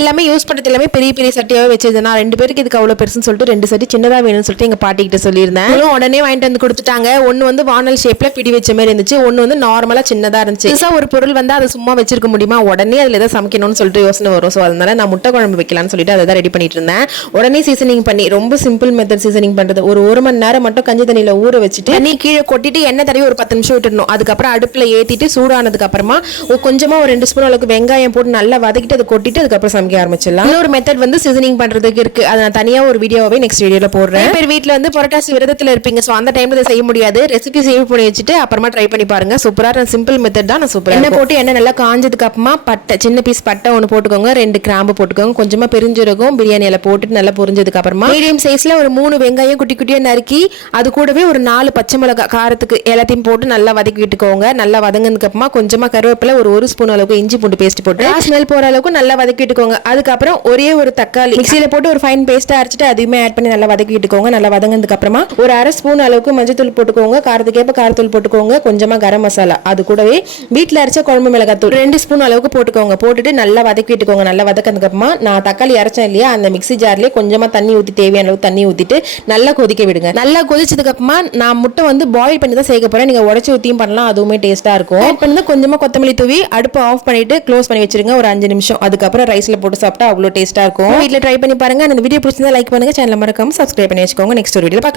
எல்லாமே யூஸ் பண்ணுறது எல்லாமே பெரிய பெரிய சட்டியாகவே வச்சிருந்தேன். நான் ரெண்டு பேருக்கு இதுக்கு அவ்வளோ பெருசுன்னு சொல்லிட்டு ரெண்டு சட்டி சின்னதாக வேணும்னு சொல்லிட்டு எங்கள் பாட்டிக்கிட்ட சொல்லியிருந்தேன். அவங்களும் உடனே வாங்கிட்டு வந்து கொடுத்துட்டாங்க. ஒன்று வந்து வானல் ஷேப்பில் பிடி வச்ச மாதிரி இருந்துச்சு. ஒன்று வந்து நார்மலாக சின்னதாக இருந்துச்சு. புதுசாக ஒரு பொருள் வந்து அதை சும்மா வச்சிருக்க முடியுமா? உடனே அதில் எதாவது சமைக்கணும்னு சொல்லிட்டு யோசனை வரும். ஸோ அதனால நான் முட்டை குழம்பு வைக்கலாம்னு சொல்லிட்டு அதை தான் ரெடி பண்ணிட்டு இருந்தேன். உடனே சீசனிங் பண்ணி ரொம்ப சிம்பிள் மெத்தட் சீசனிங் பண்ணுறது ஒரு ஒரு மணி நேரம் மட்டும் கஞ்சி தண்ணியில் ஊற வச்சுட்டு தண்ணி கீழே கொட்டிட்டு எண்ணெய் தடவி ஒரு பத்து நிமிஷம் விட்டுடணும். அதுக்கப்புறம் அடுப்பில் ஏற்றிட்டு சூடானதுக்கு அப்புறமா ஒரு கொஞ்சமாக ஒரு ரெண்டு ஸ்பூன் அளவுக்கு வெங்காயம் போட்டு நல்லா வதக்கிட்டு அதை கொட்டிட்டு அதுக்கப்புறம் சமைக்க ஆரம்பிச்சிடலாம். இன்னொரு மெத்தட் வந்து சீசனிங் பண்றதுக்கு இருக்கு. அதை நான் தனியா ஒரு வீடியோவே நெக்ஸ்ட் வீடியோல போடுறேன். பேர் வீட்ல வந்து புரட்டாசி விரதத்துல இருப்பீங்க. ஸோ அந்த டைம்ல இதை செய்ய முடியாது. ரெசிபி சேவ் பண்ணி வச்சுட்டு அப்புறமா ட்ரை பண்ணி பாருங்க. சூப்பரா சிம்பிள் மெத்தட் தான் நான் சூப்பரா எண்ணெய் போட்டு எண்ணெய் நல்லா காஞ்சதுக்கு அப்புறமா பட்டை சின்ன பீஸ் பட்டை ஒன்று போட்டுக்கோங்க. ரெண்டு கிராம்பு போட்டுக்கோங்க. கொஞ்சமா பெருஞ்சீரகம் பிரியாணியில போட்டுட்டு நல்லா பொரிஞ்சதுக்கு அப்புறமா மீடியம் சைஸ்ல ஒரு மூணு வெங்காயம் குட்டி குட்டியா நறுக்கி அது கூடவே ஒரு நாலு பச்சை மிளகாய் காரத்துக்கு எல்லாத்தையும் போட்டு நல்லா வதக்கி விட்டுக்கோங்க. நல்லா வதங்கினதுக்கு அப்புறமா கொஞ்சமா கருவேப்பிலை ஒரு ஒரு ஸ்பூன் அளவுக்கு இஞ்சி பூண்டு பேஸ்ட் போட்டு ஸ்மெல் போற அளவுக்கு நல்லா வதக்கி விட்டுக்கோங்க. அதுக்கப்புறம் ஒரே ஒரு தக்காளி. மிக்சியில போட்டு ஒரு ஃபைன் பேஸ்டா அரைச்சிட்டு அதையுமே ஆட் பண்ணி நல்லா வதக்கி விட்டுக்கோங்க நல்லா வதங்கினதுக்கு அப்புறமா ஒரு அரை ஸ்பூன் அளவுக்கு மஞ்சத்தூள் போட்டுக்கோங்க. காரத்துக்கேற்ப காரத்தூள் போட்டுக்கோங்க. கொஞ்சமா கரம் மசாலா. அது கூடவே வீட்டில் அரைச்ச குழம்பு மிளகாத்தூள். ரெண்டு ஸ்பூன் அளவுக்கு போட்டுக்கோங்க. போட்டுட்டு நல்லா வதக்கி விட்டுக்கோங்க நல்லா வதக்கினதுக்கு அப்புறமா நான் தக்காளி அரைச்சேன் இல்லையா? அந்த மிக்சி ஜார்லயே கொஞ்சமா தண்ணி ஊற்றி தேவையான அளவுக்கு தண்ணி ஊற்றிட்டு நல்லா கொதிக்க விடுங்க. நல்லா கொதிச்சதுக்கு அப்புறமா நான் முட்டை வந்து பாயில் பண்ணி தான் சேர்க்க போறேன். நீங்க உடச்சி ஊற்றியும் பண்ணலாம். அதுவுமே டேஸ்டா இருக்கும். ஆட் பண்ணி கொஞ்சமா கொத்தமல்லி தூவி அடுப்பு ஆஃப் பண்ணிட்டு க்ளோஸ் பண்ணி வச்சிருங்க. ஒரு அஞ்சு நிமிஷம். அதுக்கப்புறம் ரைஸ்ல போட்டு சாப்பிட்டா அவ்வளோ டேஸ்டா இருக்கும். வீட்டில் ட்ரை பண்ணி பாருங்க. அந்த வீடியோ பிடிச்சிருந்தா லைக் பண்ணுங்க. சேனல் மறக்காம சப்ஸ்கிரைப் பண்ணி வச்சுக்கோங்க. நெக்ஸ்ட் ஒரு வீடியோ பார்க்கலாம்